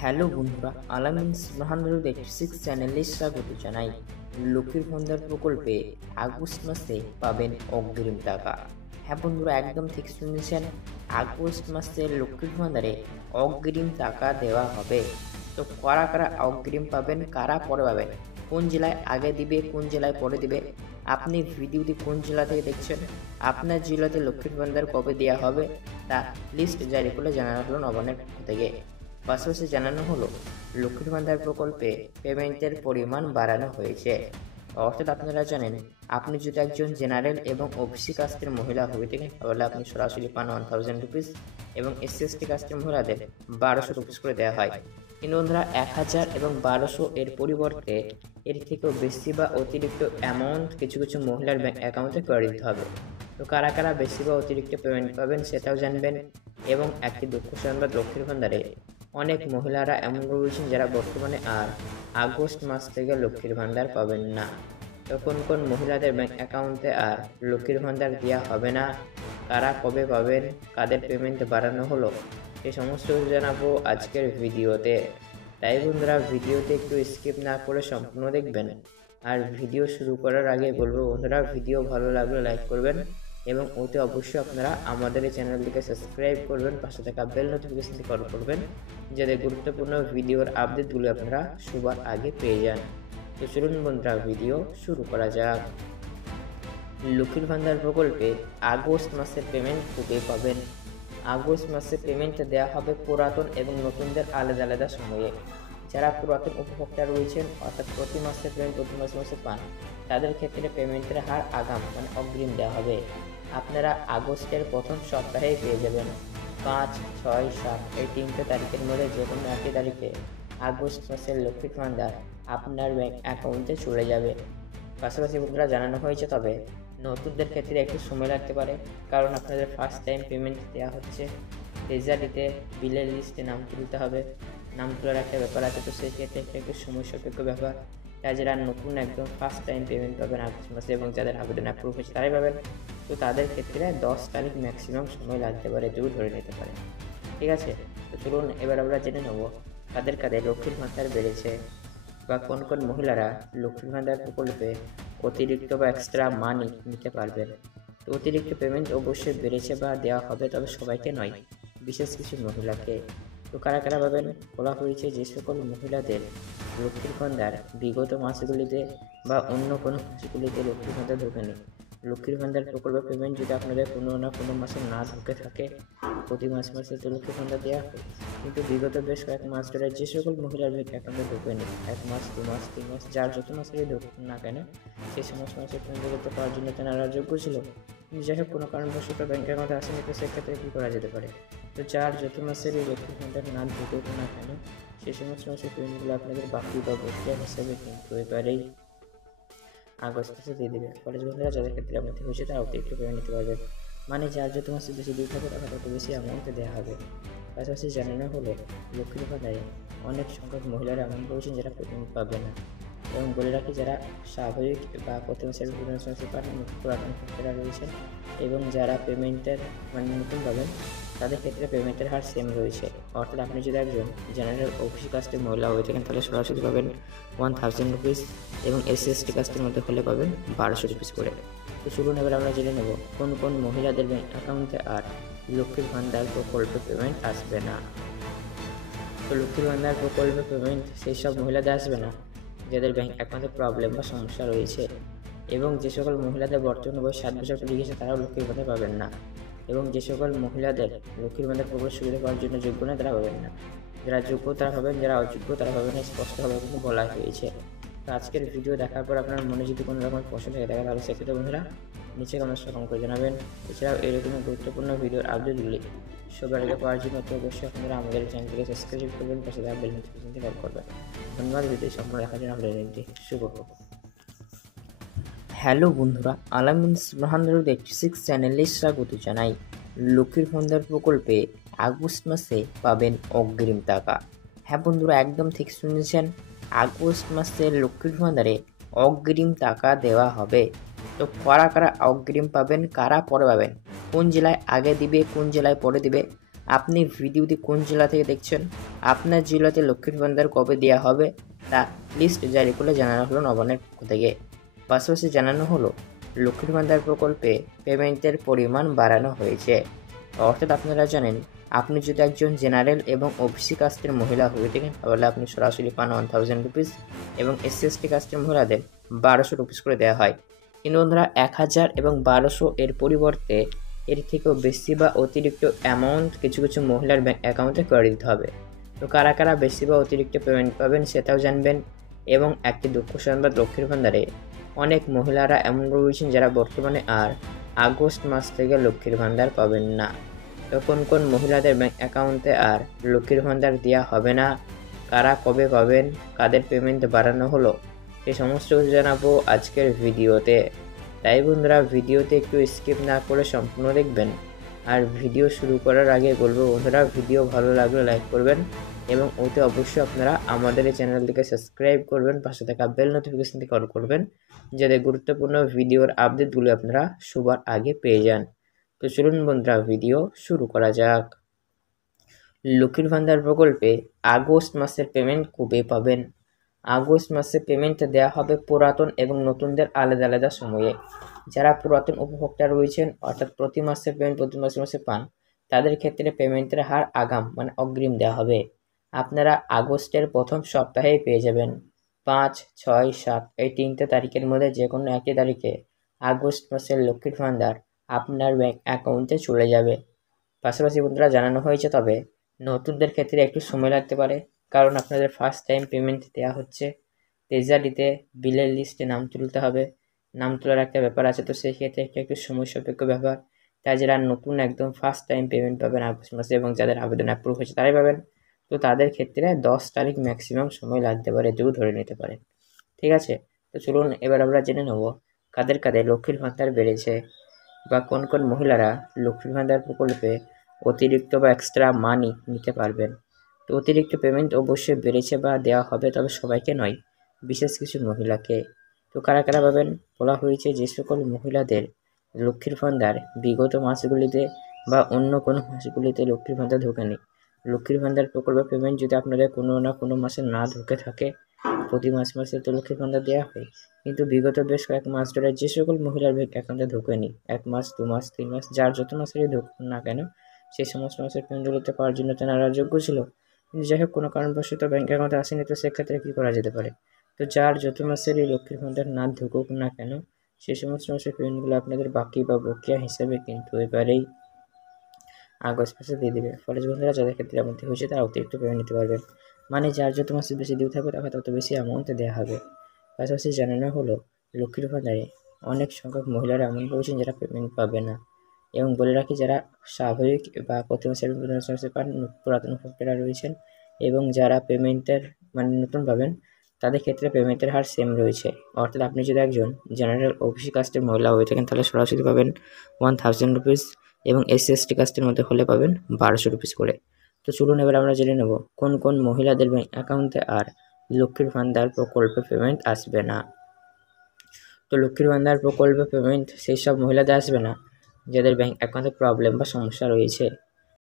Hello বন্ধুরা, আলামিনস 186 চ্যানেলে স্বাগত জানাই। লক্ষ্মীর ভান্ডার প্রকল্পে আগস্ট মাসে পাবেন অগ্রিম টাকা। হ্যাঁ বন্ধুরা, একদম ঠিক শুনেছেন, আগস্ট মাসে লক্ষ্মীর ভান্ডারে অগ্রিম টাকা দেওয়া হবে। তো কারা কারা অগ্রিম পাবেন, কারা পরে পাবেন, কোন জেলায় আগে দিবে, কোন জেলায় পরে দিবে, আপনি ভিডিওটি কোন জেলা থেকে দেখছেন, আপনার জেলাতে লক্ষ্মীর ভান্ডার কবে দেওয়া হবে তা লিস্ট জারি করে জানানো হলো নবান্নের পক্ষ থেকে। পাশাপাশি জানানো হলো লক্ষ্মীর ভান্ডার প্রকল্পে পেমেন্টের পরিমাণ বাড়ানো হয়েছে। অর্থাৎ আপনারা জানেন, আপনি যদি একজন জেনারেল এবং ওবিসি কাস্টের মহিলা হয়ে থাকেন তাহলে আপনি সরাসরি পান 1000 রুপিস এবং এসসি এসটি কাস্টের মহিলাদের 1200 রুপিস করে দেওয়া হয়। কিন্তু বন্ধুরা, 1000 এবং 1200 এর পরিবর্তে এর থেকেও বেশি বা অতিরিক্ত অ্যামাউন্ট কিছু কিছু মহিলার ব্যাংক অ্যাকাউন্টে করে দিতে হবে। তো কারা কারা বেশি বা অতিরিক্ত পেমেন্ট পাবেন সেটাও জানবেন। এবং একটি দুঃখ সংবাদ, লক্ষ্মীর ভান্ডারে অনেক মহিলারা এমন রয়েছেন যারা বর্তমানে আর আগস্ট মাস থেকে লক্ষ্মীর ভান্ডার পাবেন না। তো কোন কোন মহিলাদের ব্যাংক অ্যাকাউন্টে আর লক্ষ্মীর ভান্ডার দেওয়া হবে না, কারা কবে পাবেন, কাদের পেমেন্ট বাড়ানো হলো, এই সমস্ত জানাবো আজকের ভিডিওতে। তাই বন্ধুরা, ভিডিওতে একটু স্কিপ না করে সম্পূর্ণ দেখবেন। আর ভিডিও শুরু করার আগে বলবো বন্ধুরা, ভিডিও ভালো লাগলে লাইক করবেন এবং ওতে অবশ্যই আপনারা আমাদের এই চ্যানেলটিকে সাবস্ক্রাইব করবেন, পাশে থাকা বেল নোটিফিকেশনটি কল করবেন, যাতে গুরুত্বপূর্ণ ভিডিওর আপডেটগুলো আপনারা সবার আগে পেয়ে যান। তো চলুন বন্ধুরা, ভিডিও শুরু করা যাক। লক্ষ্মীর ভান্ডার প্রকল্পে আগস্ট মাসের পেমেন্ট কবে পাবেন? আগস্ট মাসে পেমেন্ট দেওয়া হবে পুরাতন এবং নতুনদের আলাদা আলাদা সময়ে। যারা পুরাতন উপভোক্তা রয়েছেন, অর্থাৎ প্রতি মাসে পেমেন্ট প্রতি মাসে পান, তাদের ক্ষেত্রে পেমেন্টের হার আগাম অগ্রিম দেওয়া হবে। আপনারা আগস্টের প্রথম সপ্তাহে পেয়ে যাবেন। 5, 6, 7 এই 3টে তারিখের মধ্যে যে কোনো একটি তারিখে আগস্ট মাসের লক্ষ্মীর ভান্ডার আপনার ব্যাংক অ্যাকাউন্টে চলে যাবে। পাশাপাশি বন্ধুরা, জানানো হয়েছে, তবে নতুনদের ক্ষেত্রে একটু সময় লাগতে পারে, কারণ আপনাদের ফার্স্ট টাইম পেমেন্ট দেওয়া হচ্ছে। রেজাল্টে বিলের লিস্টে নাম তুলতে হবে, নাম তোলার একটা ব্যাপার আছে, তো সেই ক্ষেত্রে একটু সময় সাপেক্ষ ব্যাপার। তাই যারা নতুন একদম ফার্স্ট টাইম পেমেন্ট পাবেন আগস্ট মাসে এবং যাদের আবেদন অ্যাপ্রুভ হয়েছে তারাই পাবেন। তো তাদের ক্ষেত্রে 10 তারিখ ম্যাক্সিমাম সময় লাগতে পারে, এটুকু ধরে নিতে পারে। ঠিক আছে, তো চলুন এবার আমরা জেনে নেব কাদের কাদের লক্ষ্মীর ভান্ডার বেড়েছে বা কোন কোন মহিলারা লক্ষ্মীর ভান্ডার প্রকল্পে অতিরিক্ত বা এক্সট্রা মানি নিতে পারবেন। তো অতিরিক্ত পেমেন্ট অবশ্যই বেড়েছে বা দেওয়া হবে, তবে সবাইকে নয়, বিশেষ কিছু মহিলাকে। তো কারা কারা পাবেন বলা হয়েছে, যে সকল মহিলাদের লক্ষ্মীর ভান্ডার বিগত মাসগুলিতে বা অন্য কোনো মাসগুলিতে লক্ষ্মীর ভান্ডার ঢোকেনি। লক্ষ্মীর ভান্ডার প্রকল্পের পেমেন্ট যদি আপনাদের কোনো না কোনো মাসে না ঢুকে থাকে, প্রতি মাসে তো লক্ষ্মীর ভান্ডার দেওয়া হয়, কিন্তু বিগত বেশ কয়েক মাস ধরে যে সকল মহিলার ব্যাংক অ্যাকাউন্টে ঢোকেনি, 1 মাস, 2 মাস, 3 মাস, যার যত মাসে ঢুকুক না কেন, সেই সমস্ত মাসে পেমেন্ট করতে পাওয়ার জন্য তেনারা যোগ্য ছিল। কিন্তু যাই হোক, কোনো কারণবশত ব্যাংক অ্যাকাউন্টে আসেনি, তো সেক্ষেত্রে কী করা যেতে পারে? তো যার যত মাসের এই লক্ষ্মীর ভান্ডার না ঢুকুক না কেন, সেই সমস্ত মাসের পেমেন্টগুলো আপনাদের বাকি বা বকেয়া হিসাবে কিন্তু এবারেই আগস্ট মাসে দিয়ে দেবে। কলেজ বন্ধুরা, যাদের ক্ষেত্রে আপনাদের হয়েছে তারা অতিরিক্ত পেমেন্ট নিতে পারবেন, মানে যার যত মাসে বেশি দিয়ে থাকে টাকা তত বেশি অ্যামাউন্টে দেওয়া হবে। পাশাপাশি জানানো হলো, লক্ষ্মীর ভান্ডারে অনেক সংখ্যক মহিলারা এমন রয়েছেন যারা পেমেন্ট পাবে না। এবং বলে রাখি, যারা স্বাভাবিক বা প্রতি মাসের বিভিন্ন মাসে পান, পুরাতন ক্ষেত্রে রয়েছেন এবং যারা পেমেন্টের নতুন পাবেন, তাদের ক্ষেত্রে পেমেন্টের হার সেম রয়েছে। অর্থাৎ আপনি যদি একজন জেনারেল ওবিসি কাস্টের মহিলা হয়ে থাকেন তাহলে সরাসরি পাবেন 1000 রুপিস এবং এসসি এসটি কাস্টের মধ্যে হলে পাবেন 1200 রুপিস করে। তো চলুন এবার আমরা জেনে নেব কোন কোন মহিলাদের ব্যাংক অ্যাকাউন্টে আর লক্ষ্মীর ভান্ডার প্রকল্পে পেমেন্ট আসবে না। তো লক্ষ্মীর ভান্ডার প্রকল্পে পেমেন্ট সেই সব মহিলাদের আসবে না যাদের ব্যাংক অ্যাকাউন্টে প্রবলেম বা সমস্যা রয়েছে, এবং যে সকল মহিলাদের বর্তমান বয়স 7 বছর পেরিয়ে গেছে তারাও লক্ষ্মীর ভান্ডার পাবেন না, এবং যে সকল মহিলাদের লক্ষ্মীর ভান্ডার প্রকল্পের সুবিধা পাওয়ার জন্য যোগ্য না তারা পাবেন না। যারা যোগ্য তারা পাবেন, যারা অযোগ্য তারা পাবেন না, স্পষ্টভাবে কিন্তু বলা হয়েছে। তো আজকের ভিডিও দেখার পর আপনার মনে যদি কোনো রকম প্রশ্ন থেকে থাকে তাহলে সেক্ষেত্রে বন্ধুরা নিচে কমেন্টসে কমেন্ট করে জানাবেন। এছাড়াও এরকম গুরুত্বপূর্ণ ভিডিওর আপডেটগুলি সবার আগে পাওয়ার জন্য অবশ্যই আপনারা আমাদের চ্যানেলটিকে সাবস্ক্রাইব করবেন, পাশে থাকা বেল নোটিফিকেশনটি কল করবেন। ধন্যবাদ। ভিডিও সম্পূর্ণ দেখার জন্য আপনাদের দিনটি শুভ হোক। হ্যালো বন্ধুরা, আলামিনস 186 চ্যানেলে স্বাগত জানাই। লক্ষ্মীর ভান্ডার প্রকল্পে আগস্ট মাসে পাবেন অগ্রিম টাকা। হ্যাঁ বন্ধুরা, একদম ঠিক শুনেছেন, আগস্ট মাসে লক্ষ্মীর ভান্ডারে অগ্রিম টাকা দেওয়া হবে। তো কারা কারা অগ্রিম পাবেন, কারা পরে পাবেন, কোন জেলায় আগে দিবে, কোন জেলায় পরে দিবে, আপনি ভিডিওটি কোন জেলা থেকে দেখছেন, আপনার জেলাতে লক্ষ্মীর ভান্ডার কবে দেওয়া হবে তা লিস্ট জারি করে জানানো হলো নবান্নের পক্ষ থেকে। পাশাপাশি জানানো হলো লক্ষ্মীর ভান্ডার প্রকল্পে পেমেন্টের পরিমাণ বাড়ানো হয়েছে। অর্থাৎ আপনারা জানেন, আপনি যদি একজন জেনারেল এবং ওবিসি কাস্টের মহিলা হয়ে থাকেন তাহলে আপনি সরাসরি পান 1000 রুপিস এবং এসসি এসটি কাস্টের মহিলাদের 1200 রুপিস করে দেওয়া হয়। কিন্তু বন্ধুরা 1000 এবং 1200 এর পরিবর্তে এর থেকেও বেশি বা অতিরিক্ত অ্যামাউন্ট কিছু কিছু মহিলার ব্যাঙ্ক অ্যাকাউন্টে করে দিতে হবে। তো কারা কারা বেশি বা অতিরিক্ত পেমেন্ট পাবেন সেটাও জানবেন। এবং একটি দুঃখ সংবাদ, লক্ষ্মীর ভান্ডারে অনেক মহিলারা এমন রয়েছেন যারা বর্তমানে আর আগস্ট মাস থেকে লক্ষ্মীর ভান্ডার পাবেন না। তো কোন কোন মহিলাদের ব্যাঙ্ক অ্যাকাউন্টে আর লক্ষ্মীর ভান্ডার দেওয়া হবে না, কারা কবে পাবেন, কাদের পেমেন্ট বাড়ানো হলো, এই সমস্ত কিছু জানাবো আজকের ভিডিওতে। তাই বন্ধুরা ভিডিওতে একটু স্কিপ না করে সম্পূর্ণ দেখবেন। আর ভিডিও শুরু করার আগে বলবো বন্ধুরা, ভিডিও ভালো লাগলে লাইক করবেন এবং ওতে অবশ্যই আপনারা আমাদের এই চ্যানেলটিকে সাবস্ক্রাইব করবেন, পাশে থাকা বেল নোটিফিকেশনটি অন করবেন যাতে গুরুত্বপূর্ণ ভিডিওর আপডেটগুলো আপনারা সবার আগে পেয়ে যান। তো চলুন বন্ধুরা ভিডিও শুরু করা যাক। লক্ষ্মীর ভান্ডার প্রকল্পে আগস্ট মাসের পেমেন্ট কবে পাবেন? আগস্ট মাসে পেমেন্ট দেওয়া হবে পুরাতন এবং নতুনদের আলাদা আলাদা সময়ে। যারা পুরাতন উপভোক্তা রয়েছেন অর্থাৎ প্রতি মাসের পেমেন্ট প্রতি মাসে মাসে পান, তাদের ক্ষেত্রে পেমেন্টের হার আগাম মানে অগ্রিম দেওয়া হবে। আপনারা আগস্টের প্রথম সপ্তাহেই পেয়ে যাবেন। 5, 6, 7 এই 3টে তারিখের মধ্যে যে কোনো একটি তারিখে আগস্ট মাসের লক্ষ্মীর ভান্ডার আপনার ব্যাঙ্ক অ্যাকাউন্টে চলে যাবে। পাশাপাশি বন্ধুরা জানানো হয়েছে, তবে নতুনদের ক্ষেত্রে একটু সময় লাগতে পারে, কারণ আপনাদের ফার্স্ট টাইম পেমেন্ট দেওয়া হচ্ছে। তেজারিতে বিলের লিস্টে নাম তুলতে হবে, নাম তোলার একটা ব্যাপার আছে, তো সেই ক্ষেত্রে একটু সময় সাপেক্ষ ব্যাপার। তাই যারা নতুন একদম ফার্স্ট টাইম পেমেন্ট পাবেন আগস্ট মাসে এবং যাদের আবেদন অ্যাপ্রুভ হয়েছে তারাই পাবেন। তো তাদের ক্ষেত্রে 10 তারিখ ম্যাক্সিমাম সময় লাগতে পারে, যেও ধরে নিতে পারে। ঠিক আছে, তো চলুন এবার আমরা জেনে নেব কাদের কাদের লক্ষ্মীর ভান্ডার বেড়েছে বা কোন কোন মহিলারা লক্ষ্মীর ভান্ডার প্রকল্পে অতিরিক্ত বা এক্সট্রা মানি নিতে পারবেন। তো অতিরিক্ত পেমেন্ট অবশ্যই বেড়েছে বা দেওয়া হবে, তবে সবাইকে নয়, বিশেষ কিছু মহিলাকে। তো কারা কারা পাবেন বলা হয়েছে, যে সকল মহিলাদের লক্ষ্মীর ভান্ডার বিগত মাসগুলিতে বা অন্য কোনো মাসগুলিতে লক্ষ্মীর ভান্ডার ঢোকেনি। লক্ষ্মীর ভান্ডার প্রকল্প পেমেন্ট যদি আপনাদের কোনো না কোনো মাসে না ঢুকে থাকে, প্রতি মাসে তো লক্ষ্মীর ভান্ডার দেওয়া হয়, কিন্তু বিগত বেশ কয়েক মাস ধরে যে সকল মহিলার ব্যাঙ্ক অ্যাকাউন্টে ঢোকেনি, 1 মাস 2 মাস 3 মাস যার যত মাসেরই ঢুকুক না কেন, সেই সমস্ত মাসের পেমেন্টগুলোতে পাওয়ার জন্য তেনারা যোগ্য ছিল। কিন্তু যাই হোক কোনো কারণবশত ব্যাঙ্ক অ্যাকাউন্টে আসেনি, তো সেক্ষেত্রে কী করা যেতে পারে? তো যার যত মাসেরই লক্ষ্মীর ভান্ডার না ঢুকুক না কেন, সেই সমস্ত মাসের পেমেন্টগুলো আপনাদের বাকি বা বকেয়া হিসেবে কিন্তু এবারেই আগস্ট মাসে দিয়ে দেবে। ফলে বন্ধুরা যাদের ক্ষেত্রে এমনটি হয়েছে তারা অতিরিক্ত পেমেন্ট নিতে পারবেন, মানে যার যত মাসে বেশি ডিউ থাকবে তাকে তত বেশি অ্যামাউন্ট দেওয়া হবে। পাশাপাশি জানানো হলো লক্ষ্মীর ভান্ডারে অনেক সংখ্যক মহিলারা এমন রয়েছেন যারা পেমেন্ট পাবে না। এবং বলে রাখি, যারা স্বাভাবিক বা প্রতি মাসে পান পুরাতন উপভোক্তারা রয়েছেন এবং যারা পেমেন্টের মানে নতুন পাবেন, তাদের ক্ষেত্রে পেমেন্টের হার সেম রয়েছে। অর্থাৎ আপনি যদি একজন জেনারেল ওবিসি কাস্টের মহিলা হয়ে থাকেন তাহলে সরাসরি পাবেন 1000 রুপিস এবং এসসি এসটি কাস্টের মধ্যে হলে পাবেন 1200 রুপিস করে। তো চলুন এবার আমরা জেনে নেব কোন কোন মহিলাদের ব্যাঙ্ক অ্যাকাউন্টে আর লক্ষ্মীর ভান্ডার প্রকল্পে পেমেন্ট আসবে না। তো লক্ষ্মীর ভান্ডার প্রকল্পে পেমেন্ট সেই সব মহিলাদের আসবে না যাদের ব্যাঙ্ক অ্যাকাউন্টে প্রবলেম বা সমস্যা রয়েছে।